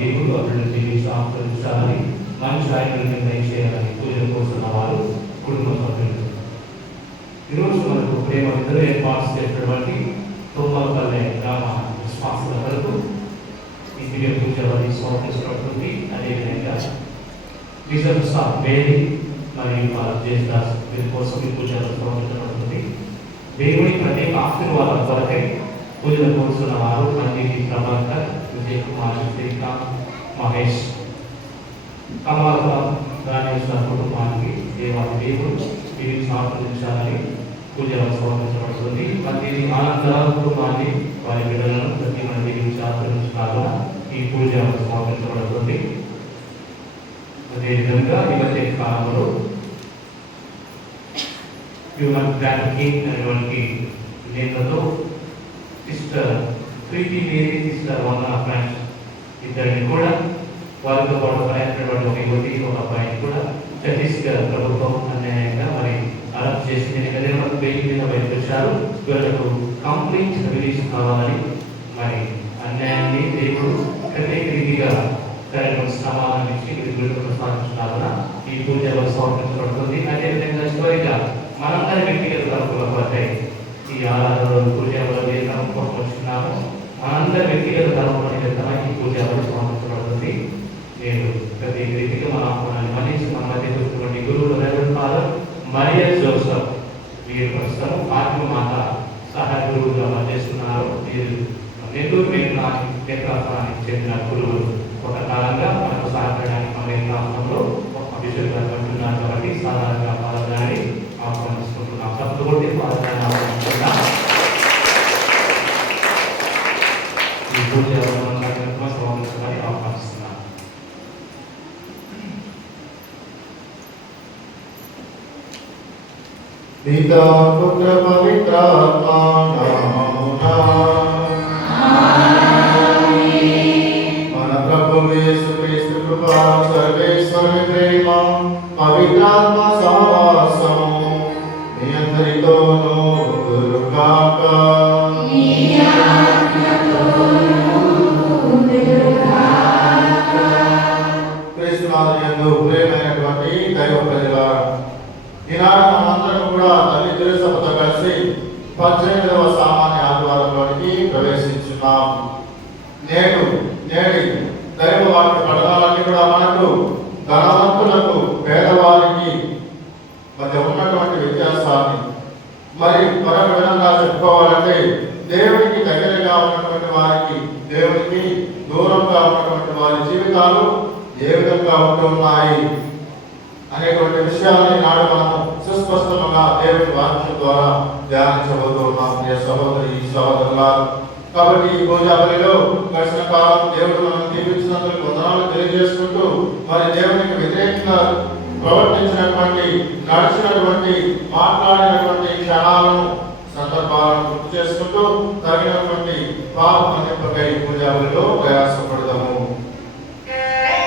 దేవుడు అభివృద్ధి ఆస్వాదించాలని మంచి ఆయనను నిర్ణయించేయాలని పూజల కోసం వారు కుటుంబ సభ్యులు. ఈరోజు మనకు ప్రేమ ఇద్దరు ఏర్పాటు చేసినటువంటి తోమలపల్లె గ్రామ విశ్వాసుల వరకు ఈ దివ్య పూజ వారి స్వాగతించబడుతుంది. అదేవిధంగా రిజర్వ్ స్టాఫ్ మేరీ మరియు జయదాస్ వీరి కోసం ఈ పూజ స్వాగతించబడుతుంది. దేవుని ప్రత్యేక ఆశీర్వాదం కొరకై పూజలు కోరుతున్న వారు మందికి ప్రభాకర్, విజయ్ కుమార్, శ్రీకాంత్, మహేష్, కమలాకర్ రాజేశ్వర కుటుంబానికి దేవాది దేవుడు వీరిని సమర్పించాలని పూజ సమర్పించబడుతుంది. ప్రతి ఆనందర కుటుంబాన్ని వారి బిడ్డలను ప్రతి మంది ఆచరించాలని ఈ పూజ సమర్పించబడుతుంది. అదేవిధంగా ఈ మధ్య కాలంలో హ్యూమన్ ట్రాఫికింగ్ అనేటువంటి నేతతో సిస్టర్ ప్రీతి మేరీ, సిస్టర్ వందన ఫ్రెండ్స్ ఇద్దరిని కూడా వారితో పాటు ప్రయాణించినటువంటి ఒక యువతి ఒక అబ్బాయిని కూడా ఛత్తీస్గఢ్ ప్రభుత్వం అన్యాయంగా మరి అరెస్ట్ చేసి బెయిల్ మీద బయటకొచ్చారు. వీళ్ళకు కంప్లీట్ రిలీజ్ కావాలని మరి అన్యాయాన్ని దేవుడు ప్రత్యేక రీతిగా సరైన సమాధానం ఇచ్చి వీళ్ళు ప్రసాదించాలన్న ఈ పూజ సమర్పించబడుతుంది. అదేవిధంగా చివరిగా మనందరి వ్యక్తిగత తరపుల కొరకై ఈ ఆరాధనలో పూజ వచ్చినాము. మనందరి వ్యక్తిగత తరపున ఈ పూజ సమర్పించబడుతుంది. నేను ప్రతి రీతిగా మన ఆహ్వానాన్ని మనిషి మన మధ్య చూసినటువంటి గురువులు రెవరెండ్ ఫాదర్ మరియా జోసెఫ్ వీరు ప్రస్తుతం ఆత్మమాత సహాయ గురువుగా పనిచేస్తున్నారు. వీరు నెల్లూరు నేత్రాసనానికి చెందిన గురువులు ఒక కాలంగా మనకు సహకరించడానికి మన నేత్రాసనంలో అభిషేకం అంటున్నారు. కాబట్టి సాధారణంగా పాల్గొనాలని ఆహ్వానిస్తున్నాం. సత్తుకొట్టి పాల్గొనాలని ఆహ్వానిస్తున్నాం. ఈ పూజ స్వాగతించాలని ఆహ్వానిస్తున్నాం. పితా పుత్ర పవిత్రాత్మ నామమున మన ప్రభువు యేసు క్రీస్తు కృప సర్వేశ్వరుని ప్రేమ పవిత్రాత్మ సహవాసము మీ అందరితోనూ ఉండుగాక. క్రీస్తునాథుని ప్రియమైనటువంటి దైవ ప్రజలారా, ఈనాడు మనందరం కూడా తల్లి తిరుసభతో కలిసి 18వ సామాన్య ఆదివారంలోనికి ప్రవేశించున్నాం. నేటి దైవ వాక్య పఠనాలన్నీ కూడా మనకు ధనవంతులకు పేదవారికి మధ్య ఉన్నటువంటి వ్యత్యాసాన్ని మరి మరొక విధంగా చెప్పుకోవాలంటే దేవునికి దగ్గరగా ఉన్నటువంటి వారికి దేవునికి దూరంగా ఉన్నటువంటి వారి జీవితాలు ఏ విధంగా ఉంటున్నాయి అనేటువంటి విషయాన్ని నాడు మనము సుస్పష్టంగా దేవుని వాక్యం ద్వారా ధ్యానించబోతున్నాం. సహోదరి సహోదరులా, కాబట్టి ఈ పూజా బలిలో గడిచిన కాలం దేవుడు మనం దీపించినందుకు వందనాలు తెలియజేసుకుంటూ మరి దేవునికి వ్యతిరేకంగా ప్రవర్తించినటువంటి నడిచినటువంటి మాట్లాడినటువంటి క్షణాలను సందర్భాలను గుర్తు చేసుకుంటూ తగినటువంటి పాప మన్నింపకై పూజా బలిలో ప్రయాసపడదాము. Yeah.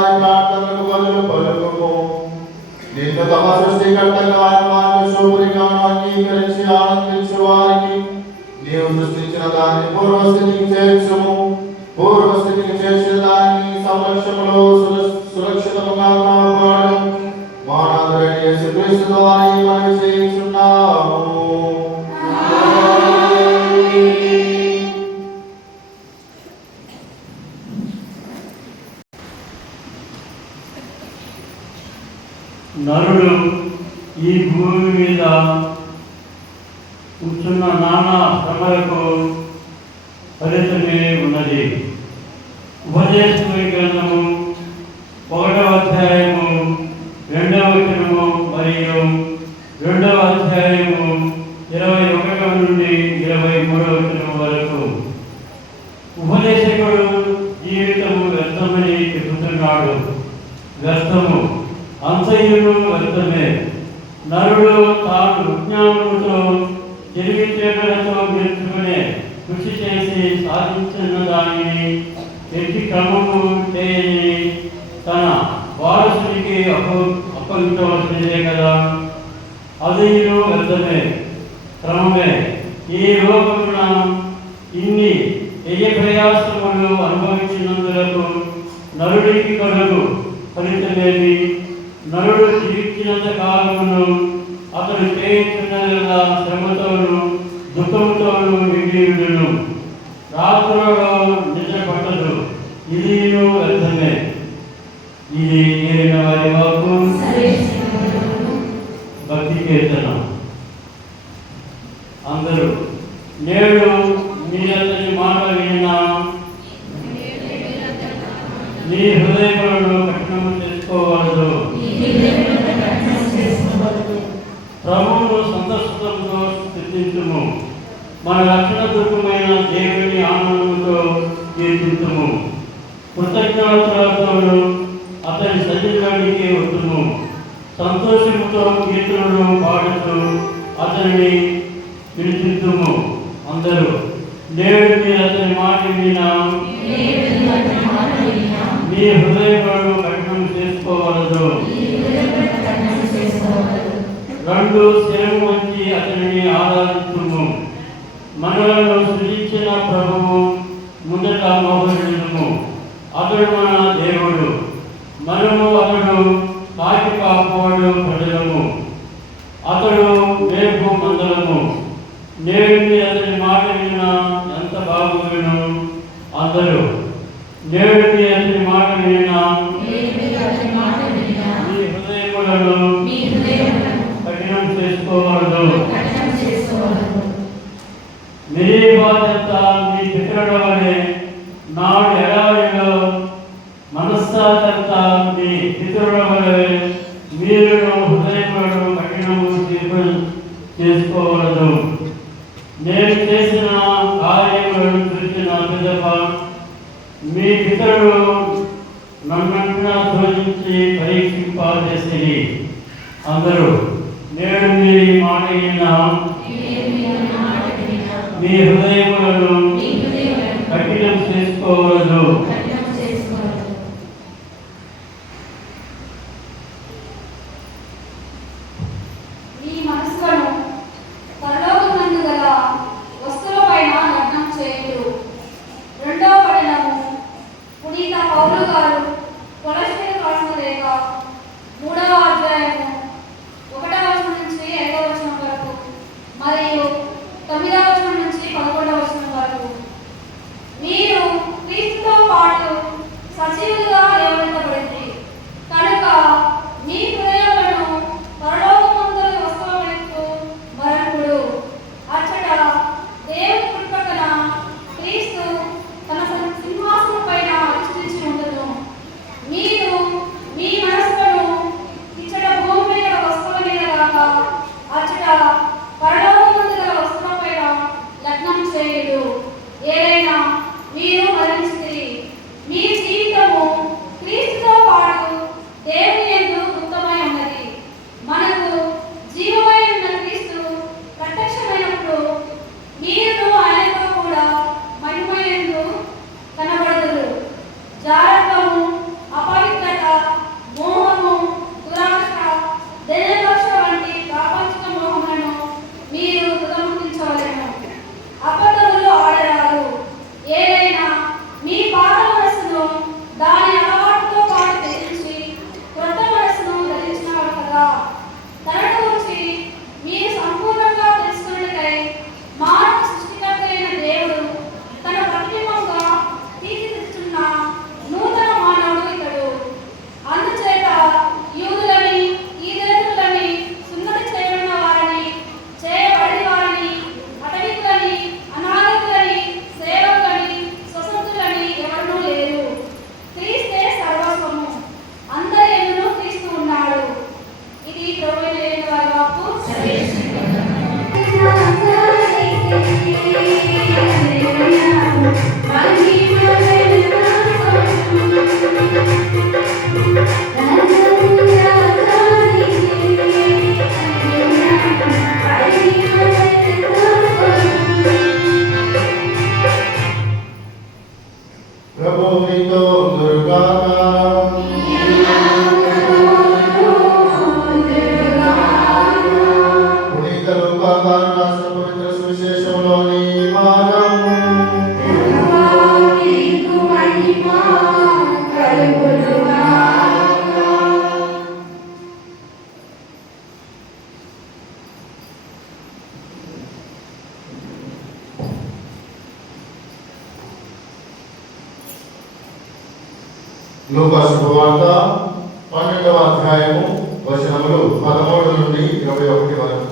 వారి ప్రార్థనలకు బదులు పలుకుము. నిన్ను తమ సృష్టికర్తగా వారి శోభనిగాను అంగీకరించి ఆనందించు వారికి నీవు సృష్టించిన దాన్ని పూర్వస్థితికి చేర్చుము. పూర్వస్థితికి చేర్చిన దాన్ని సంరక్షణలో సురక్షితముగా కాపాడు. మా నాథుడైన యేసుక్రీస్తు ద్వారా ఈ మనవి చేయుచున్నాము. నరుడు ఈ భూమి మీద కూర్చున్న నానా శ్రమలకు ఫలితమే ఉన్నది. ఉపదేశ గ్రంథము 1వ అధ్యాయము 2వ వచనము మరియు 2వ అధ్యాయము 21 నుండి 23వ వచనం వరకు ఉపదేశకుడు జీవితము వ్యర్థమని చెబుతున్నాడు. వ్యర్థము, అంతయులు వ్యర్థమే. నరుడు తాను విజ్ఞానముతో తెలివితేటలతో నేర్చుకునే కృషి చేసి సాధించిన దానిని ఎట్టి క్రమము చేయని తన వారసునికి అప్పగించవలసిందే కదా. అది వ్యర్థమే, క్రమమే. ఈ లోకమున ఇన్ని ప్రయాసములు అనుభవించినందులకు నరుడికి కలుగు ఫలితమేమి? నరుడు జీవించినంత కాలమును అతడు చేయించున్నదా శ్రమతోను దుఃఖంతోను నిండియుడును. రాత్రులలో నిద్ర పట్టదు, ఇది వ్యర్థమే. ఇది ఏలిన వారి వాకు. భక్తి కీర్తన. అందరూ నేడు మీరందరి మాట విన్నా నీ హృదయములను కఠినము చేసుకోవలదు. ప్రభువును సంతోషంతో స్థితించుము. మన రక్షణ దుర్గమైన దేవుని ఆనందంతో కీర్తించుము. కృతజ్ఞతలతో అతని సన్నిధిలోనికి వస్తుము. సంతోషంతో కీర్తనలు పాడుతూ అతనిని పిలిచిద్దుము. అందరూ నేడు మీరు అతని మాట విన్నా నీ హృదయములను కఠినం చేసుకోవలదు. రెండు శిరము వంచి అతనిని ఆరాధించుము. మనలను సృజించిన ప్రభువు ముందట మోహరించుము. అతడు మన దేవుడు, మనము అతడు కాకి కాపాడు ప్రజలము. అతడు మేపు మందలము. నేడు అతని మాట విన్నా ఎంత బాగుండును. అందరూ నేడు అతని మాట విన్నా నీ హృదయములను కఠినం చేసుకోవలదు. మీ బాధ్యత మీ పితరుల వలె నాడు ఎడారిలో మనస్సాదంతా మీ పితరుల వలె మీరు హృదయములను కఠినము చేసుకోవలదు. నేను చేసిన కార్యములను చూసిన పిదప మీ పితరులు నన్ను శోధించి పరీక్షింపజేసి అందరూ నేడు మీరు ఈ మాట విన్నా మీ హృదయములను కఠినం చేసుకోవలదు. సజీవులుగా లేవనెత్తబడింది కనుక మీ హృదయములను పరలోకమందలి వస్తువులకు మరకుడు. అచ్చట దేవుని పుట్టుకన క్రీస్తు తన సింహాసనం పైన అధిష్ఠించి ఉండును. మీరు మీ మనస్సులను లూకా శుభవార్త 12వ అధ్యాయము వచనములు 13 నుండి 21 వరకు.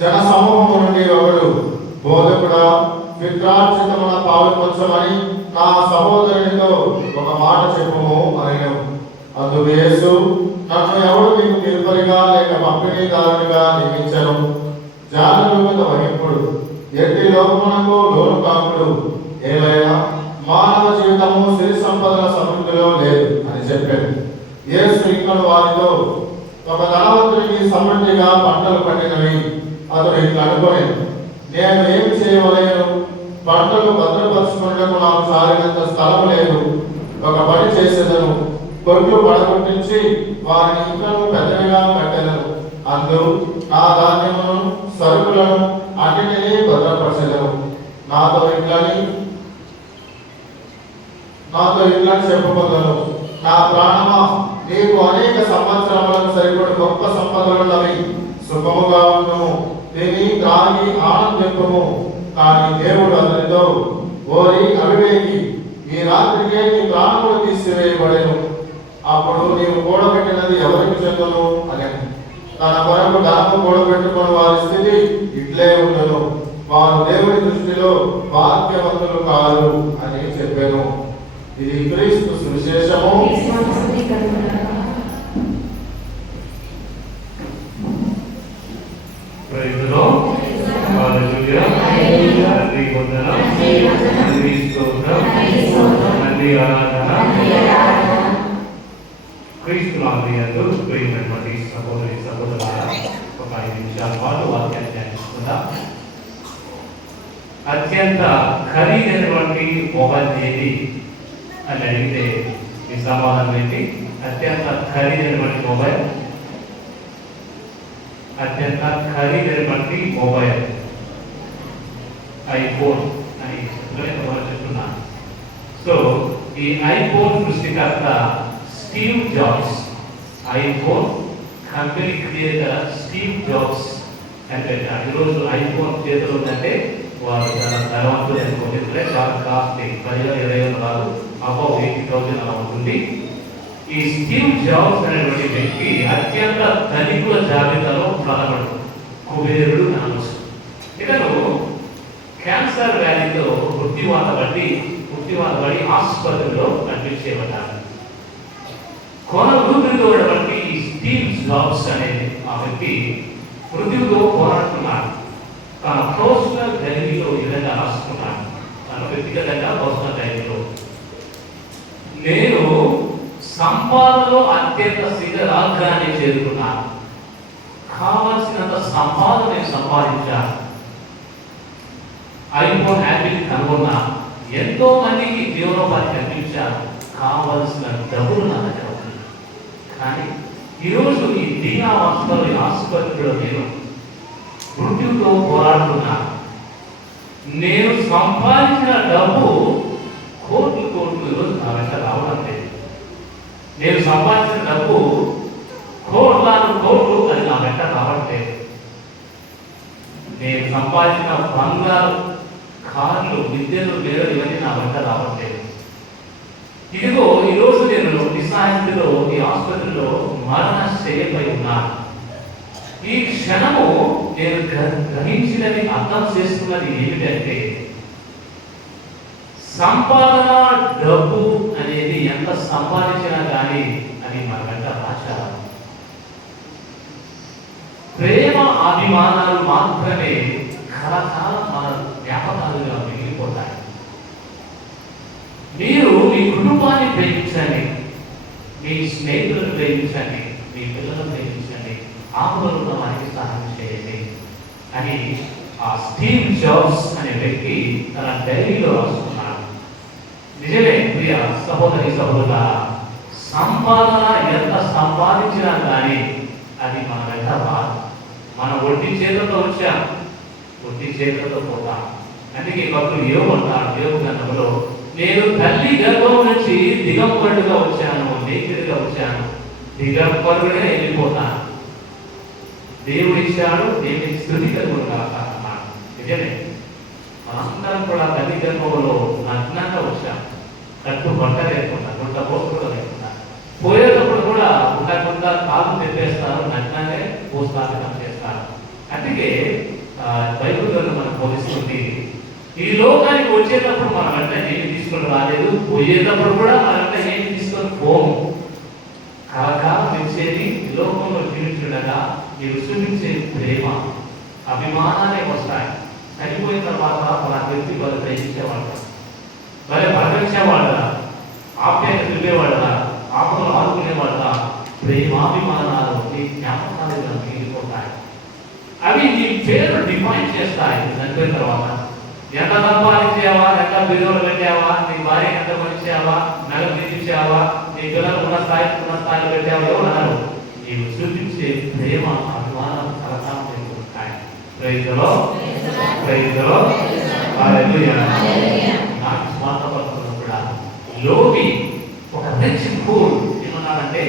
జన సమూహము నుండి ఒకడు, బోధకుడా, పిత్రార్జితమున పాలు పంచమని నా సహోదరునితో ఒక మాట చెప్పుము అనెను. అందుకు యేసు, నన్ను ఎవడు మీకు నిరుపరిగా లేక పంపిణీదారునిగా నియమించను? జాగ్రత్త వహింపుడు, ఎట్టి లోకమునకు లోను కాకుడు. ఏలైనా మానవ జీవితము సిరి సంపదల సమృద్ధిలో లేదు అని చెప్పాడు. యేసు ఇక్కడ వారితో, ఒక ధనవంతుడికి సమృద్ధిగా పంటలు పండినవి. అతడు ఇట్లా అనుకోని, నేను ఏమి చేయవలేను? పంటలు భద్రపరచుకున్నకు నాకు సారినంత స్థలం లేదు. ఒక పని చేసేదను, కొట్లు పడగొట్టించి వారిని ఇంకను పెద్దగా కట్టెదను. అందు నా ధాన్యమును సరుకులను అన్నిటినీ భద్రపరచెదను. నాతో ఇట్లా చెప్పబోదను, నా ప్రాణమా, నీకు అనేక సంవత్సరములకు సరిపడు గొప్ప సంపదలున్నవి. సుఖముగా ఉండుము, తిని త్రాగి ఆనందింపము. కానీ దేవుడు అతనితో, ఓరి అవివేకి, ఈ రాత్రికే నీ ప్రాణములు తీసివేయబడెను. అప్పుడు నీవు కూడబెట్టినది ఎవరికి చెందును అని. తన కొరకు ధనము కూడబెట్టుకుని వారి స్థితి ఇట్లే ఉండను. వారు దేవుడి దృష్టిలో భాగ్యవంతులు కాదు అని చెప్పాను. ఇది క్రీస్తు సువిశేషము. Praise the Lord. Hallelujah. తండ్రి వందనం, తండ్రి స్తోత్రం, తండ్రి ఆరాధన. క్రీస్తు నామమునందు ప్రియమైనటువంటి సహోదరి సహోదరులారా, ఒక 5 నిమిషాల పాటు వాక్యాన్ని ధ్యానించుకుందాం. అత్యంత ఖరీదైనటువంటి మొబైల్ ఏది అని అడిగితే మీ సమాధానం ఏంటి? అత్యంత ఖరీదైనటువంటి మొబైల్, అత్యంత ఖరీదైనటువంటి మొబైల్ ఐఫోన్ అని చెప్తున్నాను. సో ఈ ఐఫోన్ సృష్టికర్త Steve jobs, iPhone company creator Steve jobs అని పెట్టాడు. ఈరోజు ఐఫోన్ చేతులు ఉందంటే వారు చాలా ధనవంతులు అనుకోండి. చాలా కాస్ట్లీ, 10,000-20,000 కాదు, అబౌవ్ 80,000 అలా ఉంటుంది. ఈ స్టీవ్ జాబ్స్ అనేటువంటి వ్యక్తి అత్యంత ధనికుల జాబితాలో ప్రథముడు, కుబేరుడు అనవచ్చు. ఇతను క్యాన్సర్ వ్యాధితో మృత్యువాత పడి ఆసుపత్రిలో కనిపించేవాడు. కొన ఊపిరితో ఉన్నటువంటి ఈ స్టీవ్ జాబ్స్ అనేది ఆ వ్యక్తి మృత్యుతో పోరాడుతున్నాడు. తన పర్సనల్ డైరీలో ఈ విధంగా రాసుకున్నాడు. తన వ్యక్తిగతంగా పర్సనల్ డైరీలో, నేను సంపాదనలో అత్యంత శిఖరాగ్రాన్ని చేరుకున్నాను. కావలసినంత సంపాదన నేను సంపాదించాను. ఐఫోన్ యాపిల్ కనుగొన్నా, ఎంతో మందికి జీవనోపాధి కల్పించాను. కావలసిన డబ్బులు నా దగ్గర ఉంది. కానీ ఈరోజు ఈ దీనా ఆసుపత్రిలో నేను మృత్యుతో పోరాడుతున్నాను. నేను సంపాదించిన డబ్బు కోట్లు ఈరోజు నా వెంట రావడం లేదు. నేను సంపాదించిన డబ్బు కోట్లు అది నా వెంట రావట్లేదు. నేను సంపాదించిన బంగారు, కార్లు, విద్యలు, వేరు ఇవన్నీ నా వెంట రావట్లేదు. ఇదిగో ఈరోజు నేను నిస్సహాయంలో ఈ ఆసుపత్రిలో మరణశయ్యపై ఉన్నాను. ఈ క్షణము నేను గ్రహించినది, అర్థం చేసుకున్నది ఏమిటంటే, సంపాదన, డబ్బు అనేది ఎంత సంపాదించినా కానీ అది మన వెంట ఆచారం. ప్రేమ, అభిమానాలు మాత్రమే కలకాలం మన జ్ఞాపకాలుగా మిగిలిపోతాయి. మీరు మీ కుటుంబాన్ని ప్రేమించండి, మీ స్నేహితులను ప్రేమించండి, మీ పిల్లలను ప్రేమించండి, ఆపదలో ఉన్న వారికి సహాయం చేయండి అని ఆ స్టీవ్ జాబ్స్ అనే వ్యక్తి తన డైరీలో రాసుకున్నాడు. నిజమే ప్రియ సహోదరి సహోదరుల, సంపాదన ఎంత సంపాదించినా కానీ అది మన వెంట రాదు. మనం ఒట్టి చేతులతో వచ్చాం, ఒట్టి చేతులతో పోతాం. అందుకే భక్తులు ఏమంటారు యోబు గ్రంథంలో, నేను తల్లి గర్భం నుంచి దిగంబరుడుగా వచ్చాను, నేకిడిగా వచ్చాను, దిగంబరుడుగా వెళ్ళిపోతాను. దేవుడు ఇచ్చాడు, దేవుని స్థుతి కలుగును కాక అన్నాడు. నిజమే, మనందరం కూడా తల్లి గర్భంలో నగ్నంగా వచ్చాం. కట్టు బట్ట లేకుండా గుంట పోసుకుంటూ లేకుండా పోయేటప్పుడు కూడా ఉండకుండా కాలు తెప్పేస్తారు, నగ్నంగా భూస్థాపితం చేస్తారు. అందుకే బైబిల్లో మనకు పోలిస్తుంది, ఈ లోకానికి వచ్చేటప్పుడు మన వెంట ఏమి తీసుకొని రాలేదు, పోయేటప్పుడు కూడా మన వెంట ఏమి తీసుకొని పోము. కలకాలం వచ్చేది ఈ లోకంలో జీవించుండగా ఈ రుసుమించే ప్రేమ, అభిమానాలే వస్తాయి. చనిపోయిన తర్వాత మన వ్యక్తి వాళ్ళు గ్రహించేవాళ్ళ, వాళ్ళ పలకరించేవాళ్ళ, ఆప్యాయత తిరిగేవాళ్ళ, ఆపదలు ఆదుకునేవాళ్ళ, ప్రేమాభిమానాలు నీ జ్ఞాపకాలు మిగిలిపోతాయి. అవి నీ పేరు డిఫైన్ చేస్తాయి. చనిపోయిన తర్వాత ఎంత సంపాదించావా, ఎంత బిల్లులు పెట్టావా, నీ భార్య ఎంత మంచావా, నగలు తీర్చావా, నీ పిల్లలు ఉన్న స్థాయిలో పెట్టావా, ఎవరు అన్నారు? నీవు చూపించే ప్రేమ, అభిమానం కలకాలం ఉంటాయి. ప్రైజ్లో ప్రైజ్లో హల్లెలూయా. నాకు స్వార్థపడుతున్నప్పుడు కూడా లోబి ఒక రిచ్ ఫూల్ ఏమన్నాడంటే,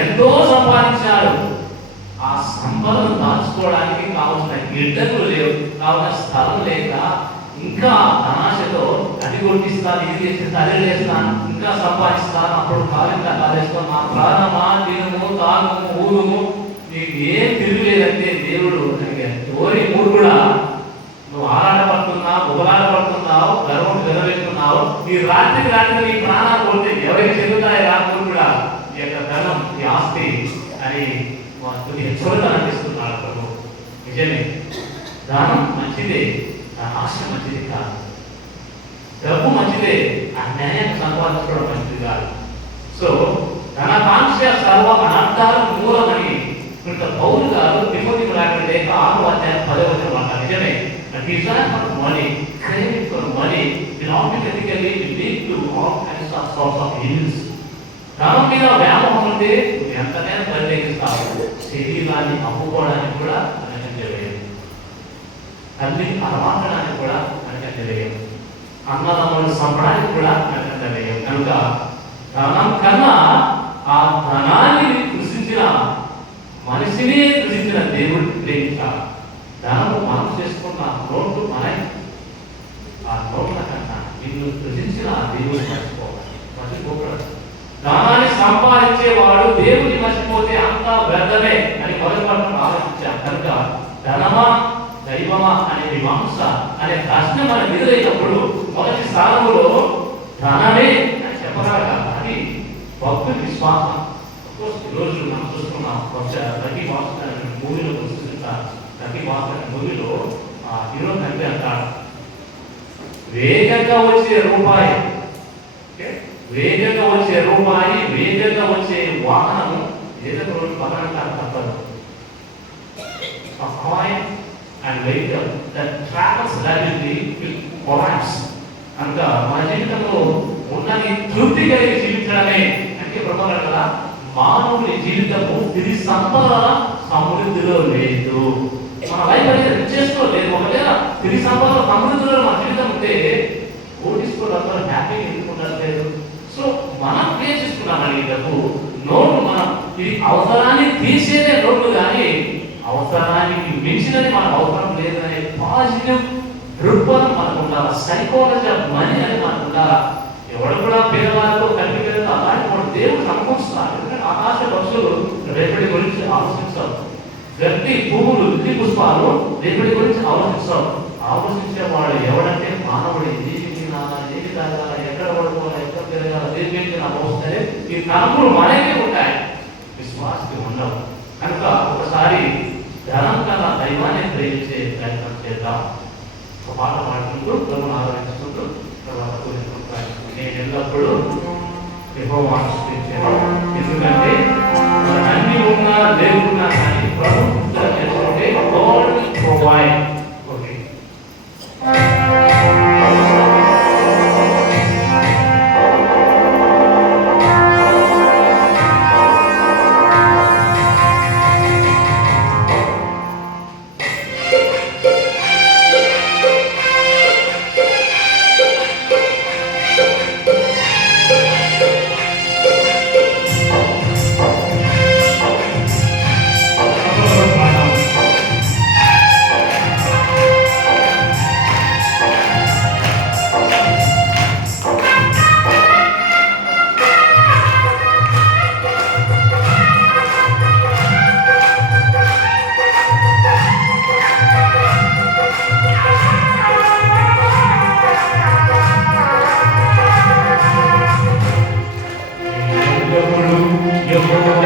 ఎంతో సంపాదించారు, ఆ సంపదను దాచుకోవడానికి కావాల్సిన గిడ్డలు లేవు, కావాల్సిన స్థలం లేక ఇంకా ఆశతో అది కొట్టిస్తాను, ఇది చేస్తాను, అదే చేస్తాను, ఇంకా సంపాదిస్తాను, అప్పుడు కాలిందా కాలేస్తాను, నా ప్రాణమా తినము తాగము ఊరుము, నీకు ఏం తిరుగులేదంటే దేవుడు అడిగాడు. ఓరి మూడు కూడా నువ్వు ఆరాటపడుతున్నావు, ఉబలాటపడుతున్నావు, గర్వం జరవేస్తున్నావు, నీ రాత్రికి నీ ప్రాణాలు పోతే ఎవరికి చెందుతాయి రాత్రులు కూడా ఈ యొక్క ధనం, ఈ ఆస్తి అని హెచ్చరికలు అందిస్తున్నాడు ప్రభు. నిజమే, దానం మంచిదే, ఆశ మంచిది కాదు, డబ్బు మంచిదే, అన్యాయాన్ని సంపాదించుకోవడం మంచిది కాదు. సో ధన కాంక్ష సర్వ అనార్థాలకు మూలమని ఇంత పౌరు గారు తిమోతికి రాయడం లేక 6వ అధ్యాయం 10వ వచనం అంటారు. నిజమే, desire for money, craving for money will automatically lead to all kinds of sorts of ills. ధనం మీద వ్యామోహం ఉంటే ఎంతనే పరితగిస్తావు, శరీరాన్ని అమ్ముకోవడానికి కూడా వెనకంజవేయదు, తల్లిని అలవాటడానికి కూడా వెనకంజవేయదు, అన్నదమ్ములను సంపడానికి కూడా వెనకంజవేయదు. కనుక ధనం కన్నా ఆ ధనాన్ని కృషించిన మనిషిని కృషించిన దేవుడిని ప్రేమించాలి. ధనము మనం చేసుకున్న నోట్లు మనకి, ఆ నోట్ల కన్నా నిన్ను కృషించిన ఆ దేవుడిని మర్చిపోకూడదు. ధనాన్ని సంపాదించేవాడు దేవుని మర్చిపోతే అంతా వ్యర్థమే అని మొదటి పట్టణం ఆలోచించాం. కనుక ధనమా దైవమా అనే మీమాంస అనే ప్రశ్న మనం ఎదురైనప్పుడు మొదటి స్థానంలో ధనమే అని చెప్పగలగా అది భక్తుని విశ్వాసం. ఈరోజు మనం చూస్తున్నాం, ప్రతి వాసన మూవీలో చూస్తుంటారు, ప్రతి వాసన మూవీలో ఆ హీరో తండ్రి అంటాడు, వేగంగా వచ్చే రూపాయి, వేగంగా వచ్చే రూపాయి, వేగంగా వచ్చే వాహనము ఏదో రోజు పదనంటారు తప్పదు. A coin and vehicle that travels rapidly will collapse. కనుక మన జీవితంలో ఉన్నది తృప్తి కలిగి జీవించడమే అంటే ప్రమాణం కదా. మానవుని జీవితము ఇది సంపద సమృద్ధిలో లేదు, మన లైఫ్ అనేది రిచెస్లో లేదు. ఒకవేళ తిరిగి సంపద సమృద్ధిలో మన జీవితం ఉంటే ఓటిసుకోవడంలో హ్యాపీగా ఎందుకుంటలేదు. సో మనం పే చేసుకున్నామని డబ్బు నోటు, మనం ఇది అవసరాన్ని తీసేదే నోటు, కానీ అవసరానికి మించినది మనకు అవసరం లేదనే పాజిటివ్ దృక్పథం మనకు ఉండాలి. సైకాలజీ ఆఫ్ మనీ అని మనకు ఉండాలి. ఎవడు కూడా పేదవాళ్ళతో కలిపి పేదలు అలాంటి వాడు దేవుడు సమకూరుస్తున్నారు. ఎందుకంటే ఆకాశ పక్షులు రేపటి గురించి ఆలోచిస్తారు, గట్టి పువ్వులు విధి పుష్పాలు రేపటి గురించి ఆలోచిస్తారు. ఆలోచించేవాడు ఎవడంటే మానవుడు ఏది తినాలా, ఏది తాగాల, ఎక్కడ పడుకోవాలా, ఎక్కడ తిరగాల, దేనికి నాకు వస్తాయి, ఈ తలంపులు మనకే ఉంటాయి, విశ్వాసకి ఉండవు. కనుక ఒకసారి ధనం కన్నా దైవాన్ని ప్రేమించే ప్రయత్నం చేద్దాం. ఒక పాట పాడుకుంటూ ప్రభుని ఆరాధించుకుంటూ తర్వాత నేను ఎల్లప్పుడూ యెహోవాను స్తుతించాను. ఎందుకంటే అన్ని ఉన్నా లేకున్నా కానీ ప్రభు చేసుకుంటే God will provide. ఓకే, ఎల్లప్పుడూ యెహోవా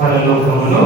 పరలోకములో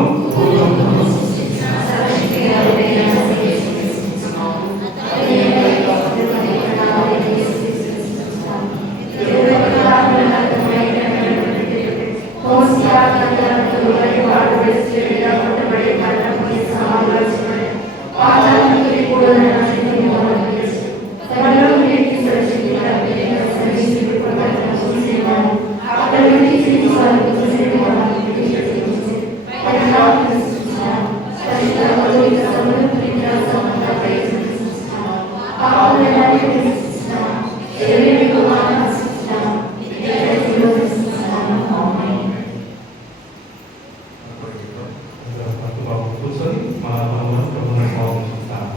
కూర్చొని మన పనులను ప్రభువుని పాల్గొంటాము.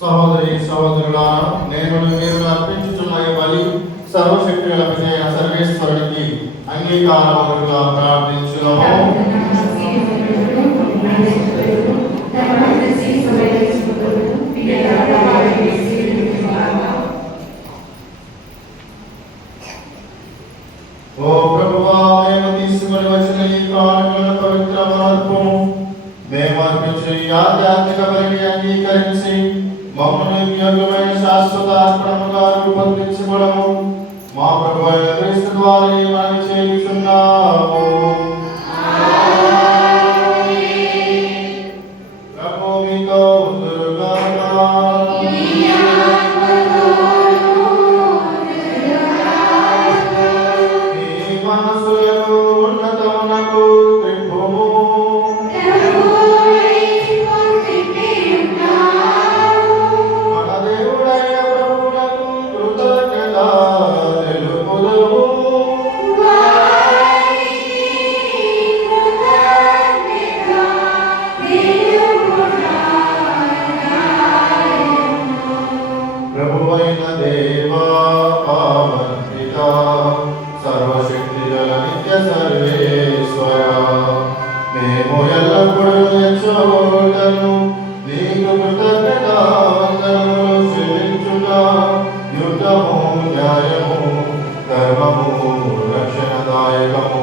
సహోదరి సహోదరులారా, నేను మీరు అర్పించుచున్న ఈ బలి సర్వశక్తుల విజయ సర్వేశ్వరుడికి అంగీకారముగా ప్రార్థించున్నాము. ఓ ప్రభువా, మేము తీసుకొని వచ్చిన ఈ కానుకలను పవిత్ర మార్పము మేము అర్పించే ఈ ఆధ్యాత్మిక బలిని అంగీకరించి మమ్మల్ని యోగ్యమైన శాశ్వత అర్పణముగా రూపొందించుకోవడము మా ప్రభు అయిన క్రీస్తు ద్వారా మనం చేయుచున్నాము. ప్రభు మీతో ఉండుగాక. మీ మనసులను ఉన్నతమునకు త్రిప్పుము. మన దేవుడైన ప్రభువునకు కృతజ్ఞత తెలుపుదుము. ప్రభువైన దేవా, పావన పితా, సర్వశక్తిగల నిత్య సర్వేశ్వర, మేము ఎల్లప్పుడూ చోటను నీకు కృతజ్ఞతావందనములు చెల్లించుట యుద్ధము, న్యాయము, ధర్మము, రక్షణదాయకము దాయకము.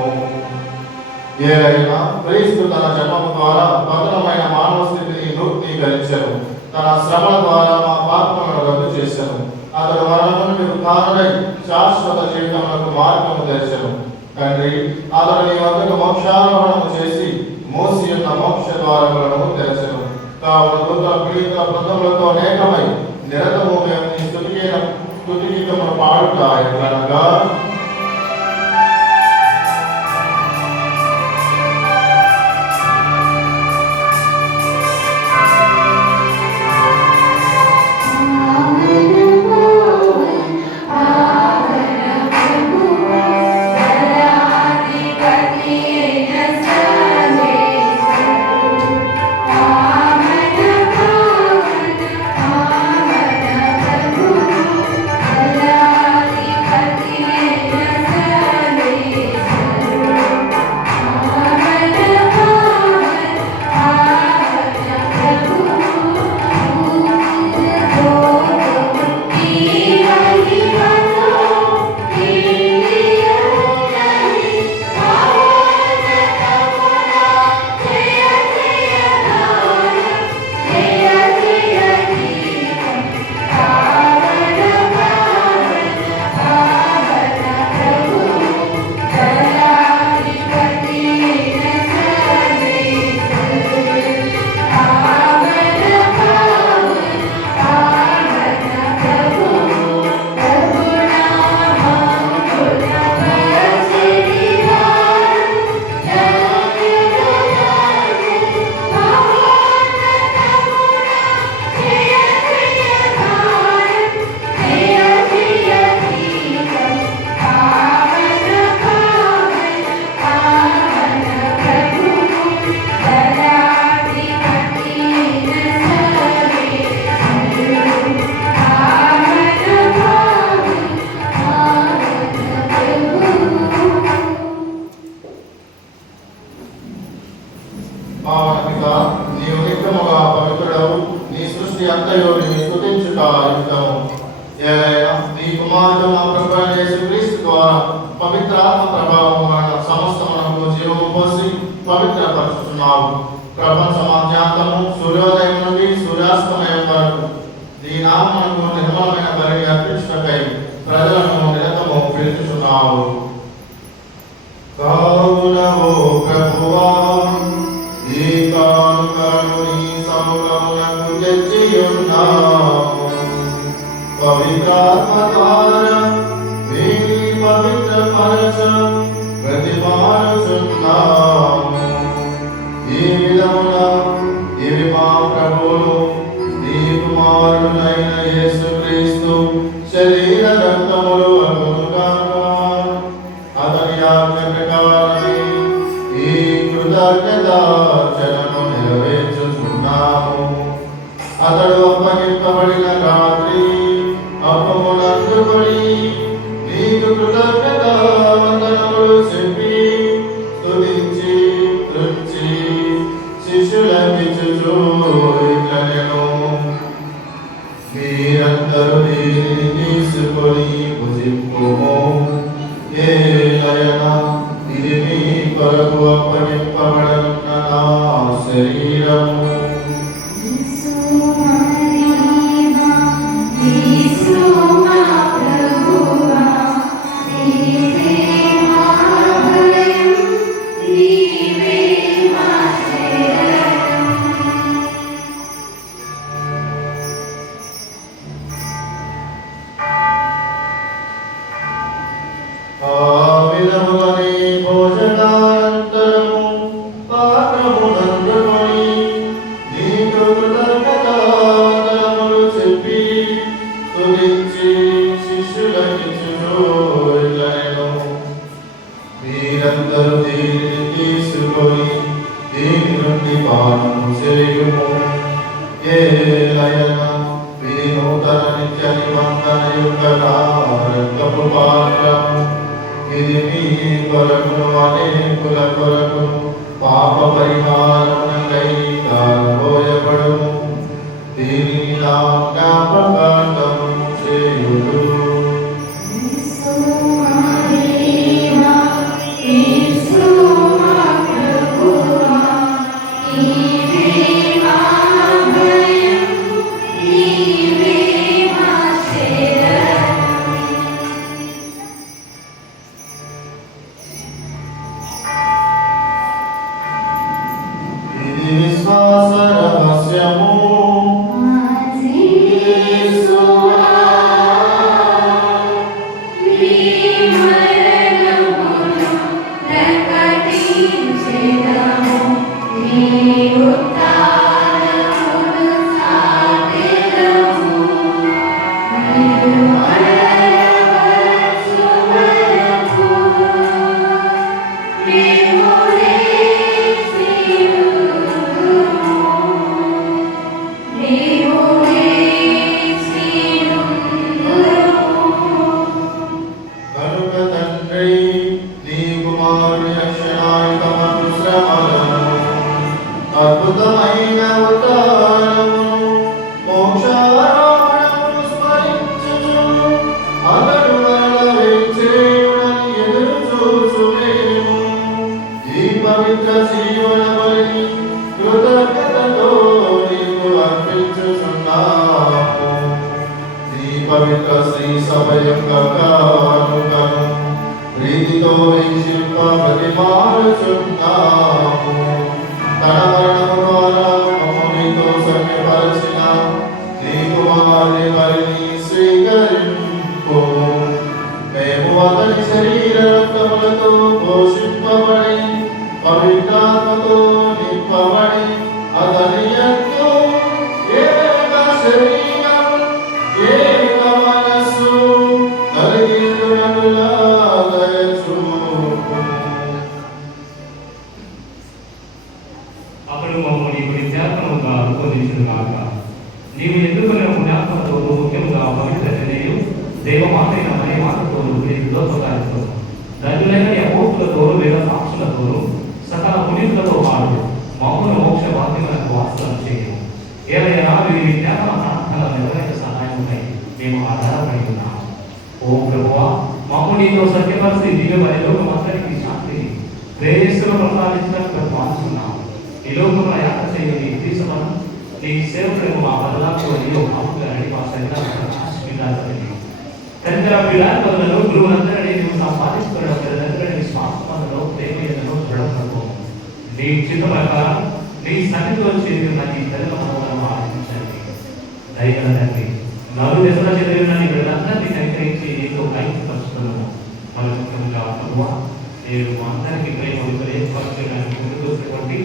ఏదైనా క్రీస్తు తన జన్మము ద్వారా పతనమైన మానవ స్థితిని నూతనీకరించెను. తన శ్రమల ద్వారా మా పాపములను రద్దు చేశాను. అతడు మరణం నుండి కారణమై శాశ్వత జీవితములకు మార్గము తెరిచెను. తండ్రి, అతడు నీ వద్దకు మోక్షారోహణము చేసి మూసి ఉన్న మోక్ష ద్వారములను తెరచెను. కావున దూత పీడిత బృందములతో అనేకమై నిరతము మేము నీ స్తుతిగీతమును పాడుట ఎట్లనగా, నీవు నిత్యముగా పవిత్రుడవు, నీ సృష్టి అంతయు నిన్ను స్తుతించుట యుక్తము. ఏలైనా నీ కుమారుడు మా ప్రభువైన యేసుక్రీస్తు ద్వారా పవిత్రాత్మ ప్రభావం వలన సమస్తమునకు జీవము పోసి పవిత్రపరుచుతున్నావు. ప్రపంచ మధ్యాంతము సూర్యోదయం నుండి సూర్యాస్తమయం వరకు నీ నామమునకు నిర్మలమైన బలి అర్పించుటకై ప్రజలను నిరతము పిలుచుచున్నావు. కావున ఓ ప్రభువా, ఈ కానుకను నీ సముఖమునకు తెచ్చియున్నాము. పవిత్రాత్మ ద్వారా వీరిని పవిత్రపరచ ప్రతిమానుచున్నాము. ఈ విధముగా ఇవి మా ప్రభువులు నీ కుమారుడైన యేసుక్రీస్తు శరీర రక్తములు అగునుగాక. అతని ఆజ్ఞ ప్రకారమే ఈ కృతజ్ఞతార్చనను నెరవేర్చుచున్నాము. అతడు అప్పగింపబడిన రాత్రి అప్పమునందుకొని నీకు కృతజ్ఞతావందనములు చెప్పి స్తుతించి తృప్తి శిష్యులకిచ్చుచు ఇట్లనెను, మీరందరూ దీనిని తీసుకొని భుజింపుము. ఏలయనా ఇది మీ కొరకు అప్పగింపబడుతున్న నా శరీరము. మీరందరూ దీనిని తీసుకొని దీని నుండి పానము చేయుము. ఏలయనా ఇది నూతన నిత్య నిబంధన యొక్క నా రక్తపు పాత్రము. ఇది మీ కొరకును అనేకుల కొరకును పాప పరిహారమునకై దారబోయబడును. దీనిని నా జ్ఞాపకార్థము చేయుడు. ఈ కుమారుని రక్షణాయుతమగు శ్రమలను అద్భుతమైన ఉద్ధారము మోక్షారోహణము స్మరించుచు అతడు మరల వేచేయుడని ఎదురు చూచులేము. ఈ పవిత్ర జీవన బలిని కృతజ్ఞతతో నీకు అర్పించుచున్నాము. ఈ పవిత్ర శ్రీ సభ యొక్క కానుకను ప్రీతితో వీక్షింప ప్రతిమాలుచున్నాము. తన మరణము ద్వారా మమ్మల్నితో సఖ్యపరచిన నీ కుమారుని బలిని స్వీకరింపు. మేము అతని శరీర రక్తములతో పోషింపబడి పవిత్రాత్మతో నింపబడి అతని యందు ఏక శరీరం ఏక మనస్సు కలిగియున్నట్లుగా దయచూపు. అతడు మమ్మల్ని విద్యాత్మకంగా రూపొందించిన కాక నీవు ఎన్నుకున్న పుణ్యాత్మతో ముఖ్యంగా పవిత్ర కన్యయు దేవమాతైన మరేమాతతో ప్రీతితో స్వీకరిస్తాము. ధన్యులైన యహోవకులతో వేద సాక్షులతో సకల పునీతులతో పాటు మమ్మల్ని మోక్ష భాగ్యములకు వాసన చేయము. ఏదైనా వీరి విజ్ఞాపన ప్రార్థనల నిర్వహణ సహాయముపై మేము ఆధారపడి ఉన్నాము. ఓ ప్రభువా, మమ్మల్నితో సత్యపరిచి దివ్య బలిలోకం అందరికీ శాంతిని ప్రేయస్సును ప్రసాదించినట్టు ప్రతిపాదిస్తున్నాము. ఈ లోకంలో యాత్ర చేయని తీసమను నీ సేవకులను మా బదలాకు మరియు మామూలుగా నడి మా శరీరాన్ని తదితర పిడాలను గురువులందరినీ నువ్వు సంపాదించుకున్న తల్లిదండ్రులని విశ్వాసంలో ప్రేమను దృఢపడుకో. నీ చిత్త ప్రకారం నీ సన్నిధిలో చేరిన నీ తల్లి మనోలను ఆలోచించండి. దయగల తండ్రి, నలు దశల చెందిన నీ వీళ్ళందరినీ కనికరించి నీతో ఐక్యపరుస్తున్నాము. మరి ముఖ్యంగా ప్రభువా, నేను మా అందరికీ ప్రేమ ఏర్పరచడానికి ముందుకు వచ్చినటువంటి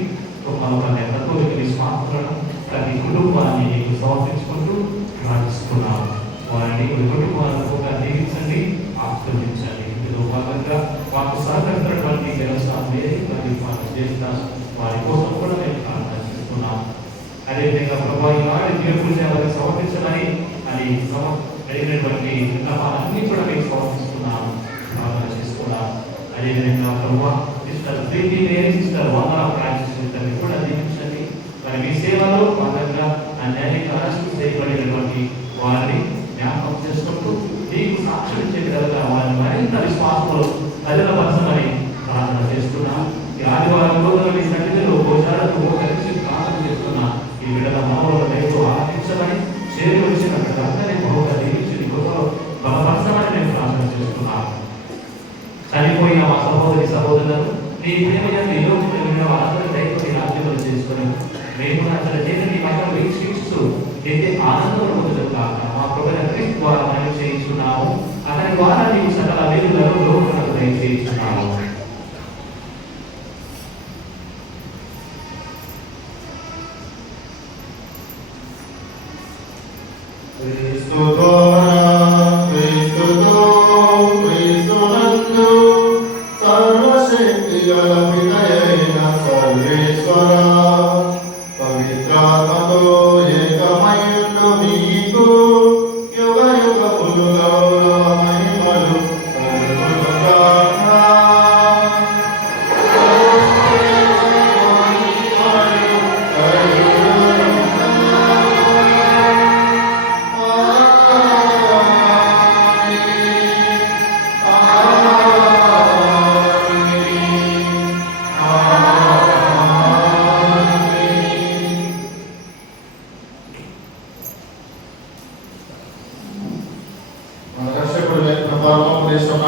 ఎంతో విశ్వాసాలను ప్రతి కుటుంబాన్ని నీకు సమర్పించుకుంటూ ప్రార్థిస్తున్నాము. వారిని కుటుంబాలను దీవించండి, ఆశీర్వదించండి. ఇందులో భాగంగా మాకు సహకరిస్తున్నటువంటి వ్యవసాయం మాకు చేసిన వారి కోసం కూడా మేము ప్రార్థన చేస్తున్నాం. అదేవిధంగా ప్రభావ ఈనాడు దేవుడు సేవలకు సమర్పించాలని అని అడిగినటువంటి విన్నపాలన్నీ కూడా మేము సమర్పిస్తున్నాము, ప్రార్థన చేసుకున్నాం. అదేవిధంగా ప్రభావ సిస్టర్ ప్రీతి సిస్టర్ వందన ఫ్రాన్సిస్ సిస్టర్ని కూడా దీవించండి. మరి మీ సేవలో భాగంగా అన్యాయంగా అరెస్టు చేయబడినటువంటి వారిని జ్ఞాపకం చేసుకుంటూ నీకు సాక్ష్యం ఇచ్చే విధంగా వారిని మరింత విశ్వాసంలో ప్రజలపరచమని ప్రార్థన చేస్తున్నాం. ఈ ఆదివారం రోజున మీ సన్నిధిలో భోజనాలతో కలిసి ప్రార్థన చేస్తున్నా ఈ విడల మనోల దయతో ఆరాధించమని చేరి వచ్చిన ప్రజలందరినీ బహుగా దీవించి గృహలో బలపరచమని మేము ప్రార్థన చేస్తున్నాం. చనిపోయిన మా సహోదరి సహోదరులను నీ ప్రేమ లోకంలో వారందరూ దయతో రాజ్యంలో చేసుకుని మేము అతని చేతిని మహిళ వీక్షిస్తూ అయితే ఆనందం పొందుతాం కాక మా ప్రభుత్వ క్రీస్తు ద్వారా మనం చేయించున్నాము. అతని ద్వారా నీవు సకల వెలుగులను లోకములకు దయచేయించున్నాము.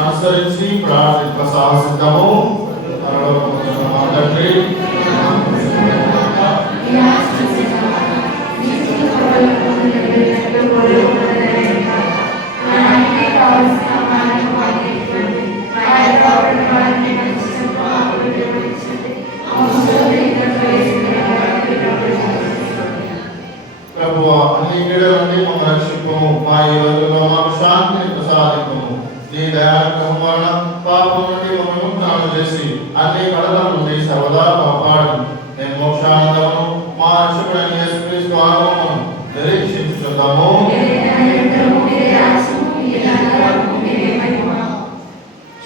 అనుసరించి ప్రార్థింప సాహసిద్దాము. తండ్రి ప్రభువా, అన్ని కీడులన్నీ మమ్మల్ని రక్షింపము. మా ఈ రోజుల్లో మాకు శాంతిని ప్రసాదింపము. నీ దయాకం వలన పాపం నుండి మమ్మల్ని ముక్తాను చేసి అన్ని కళల నుండి సర్వదా కాపాడు. నేను మోక్షానందమును మా రక్షకుడైన యేసుక్రీస్తు ఆగమనమును నిరీక్షించుచున్నాము.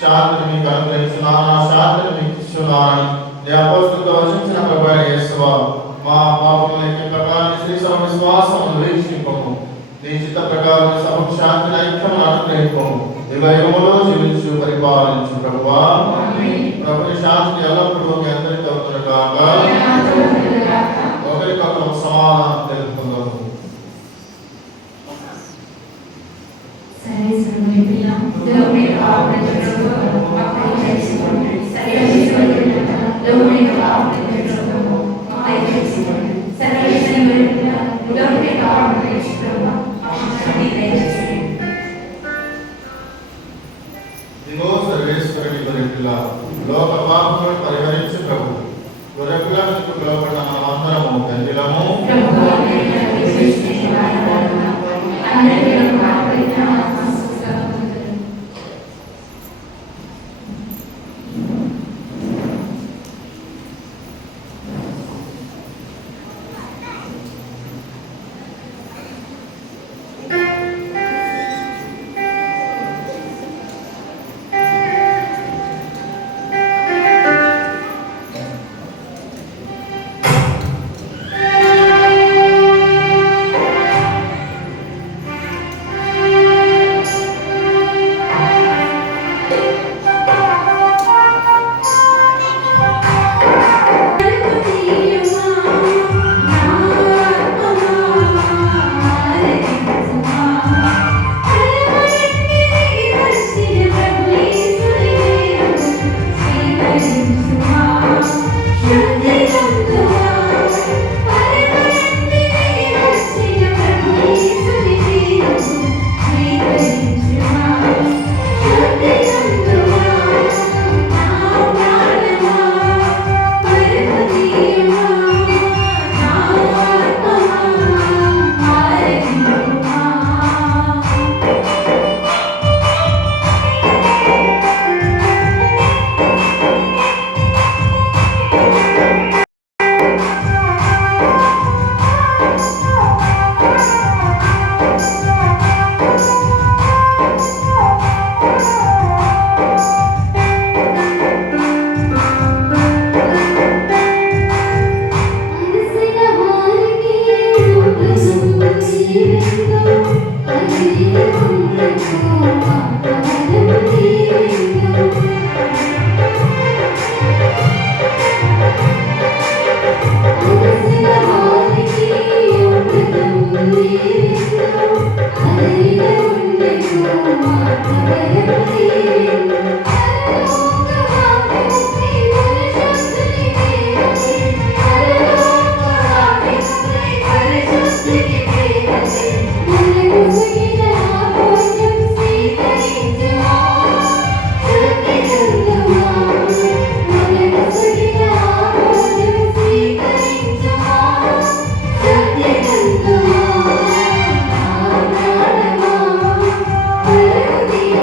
శాంతిని మీకు అనుగ్రహించున్నాను. శాంతిని ఇచ్చున్నాను. నీ అపోస్తులతో వచించిన ప్రభువైన యేసువా, మా పాపములకి ప్రకారం శ్రీశవ విశ్వాసమును వీక్షింపము. నీ చిత్త ప్రకారం సభకు శాంతి ఐక్యమును అనుగ్రహింపము. యుగయుగములో జీవించు పరిపాలించు ప్రభువా. ప్రభుని శాంతి ఎల్లప్పుడూ మీ అందరికీ అవుతున్న కాక ఒకరికొకరు సమాధానం తెలుపుకుందాము. ఇదిగో సర్వేశ్వరుని గొర్రెపిల్ల, లోక పాపములను పరిహరించు ప్రభు. గొర్రెపిల్లకు లోపడిన మనమందరము తండ్రిలము.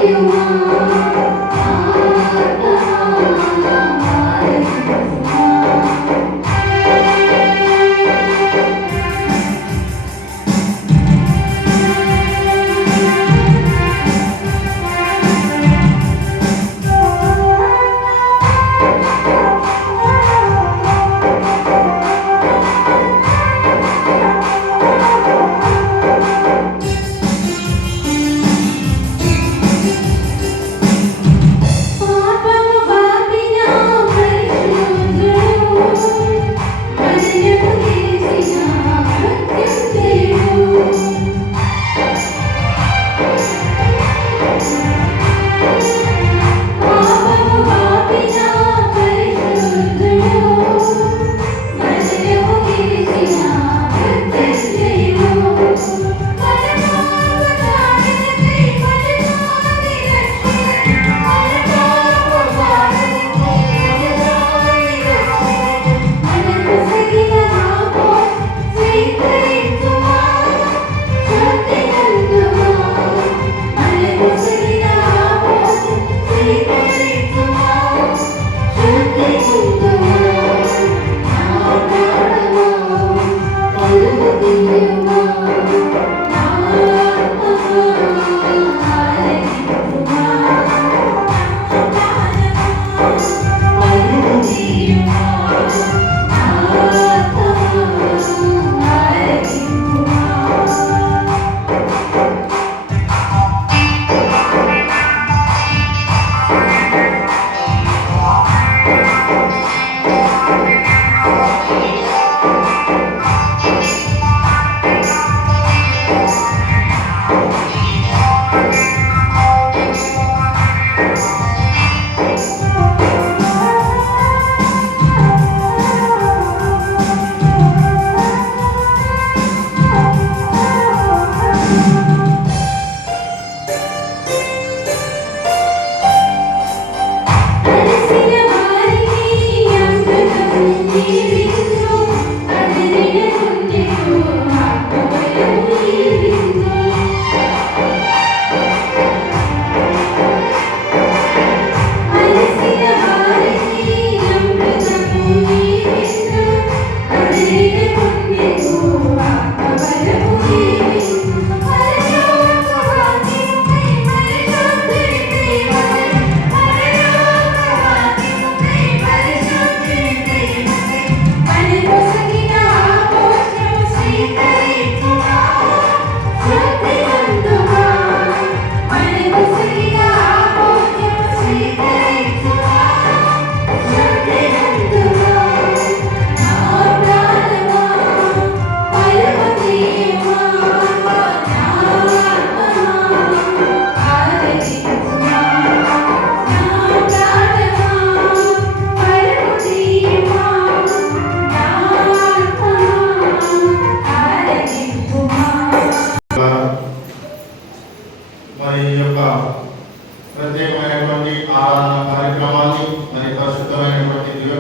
You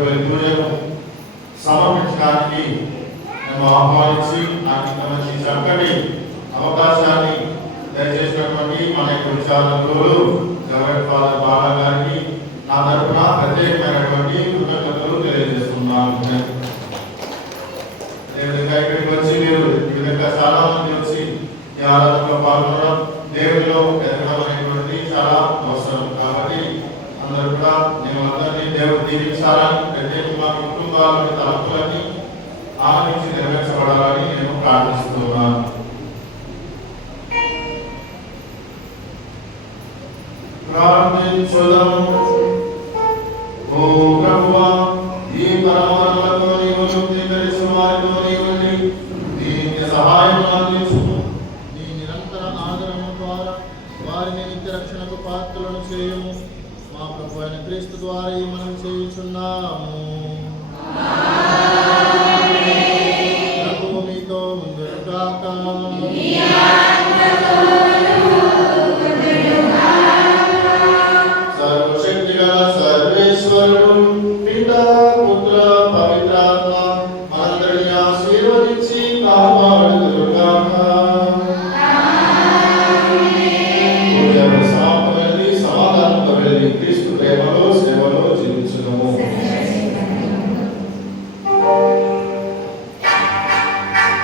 బలి పూజను సమర్పించడానికి మేము ఆహ్వానించి నాకు ఇంత మంచి చక్కటి అవకాశాన్ని దయచేసినటువంటి మన యొక్క విచారణలు రెవరెండ్ ఫాదర్ బాలా గారికి నా తరఫున ప్రత్యేకమైనటువంటి కృతజ్ఞతలు తెలియజేస్తున్నాను. అదేవిధంగా ఇక్కడికి వచ్చి మీరు ఈ విధంగా చాలా మంది వచ్చి ఈ ఆరాధనలో పాల్గొనడం దేవుడిలో ఎదగడం అనేటువంటి చాలా అవసరం. కాబట్టి అందరూ కూడా మేము అందరినీ దేవుడు దీవించాలని, ప్రత్యేకంగా మీ కుటుంబాలని తలపులని ఆనందించి నెరవేర్చబడాలని నేను ప్రార్థిస్తున్నాను. ప్రార్థించుదాము. ఓ ప్రభువా, ఈ పరమాత్మతో నీవు తృప్తికరించిన వారితో నీవుండి దీనికి సహాయం అందించు. నీ నిరంతర ఆదరణ ద్వారా వారిని నిత్య రక్షణకు పాత్రలను చేయము. మా ప్రభు అయిన క్రీస్తు ద్వారా మనం చేయుచున్నాము.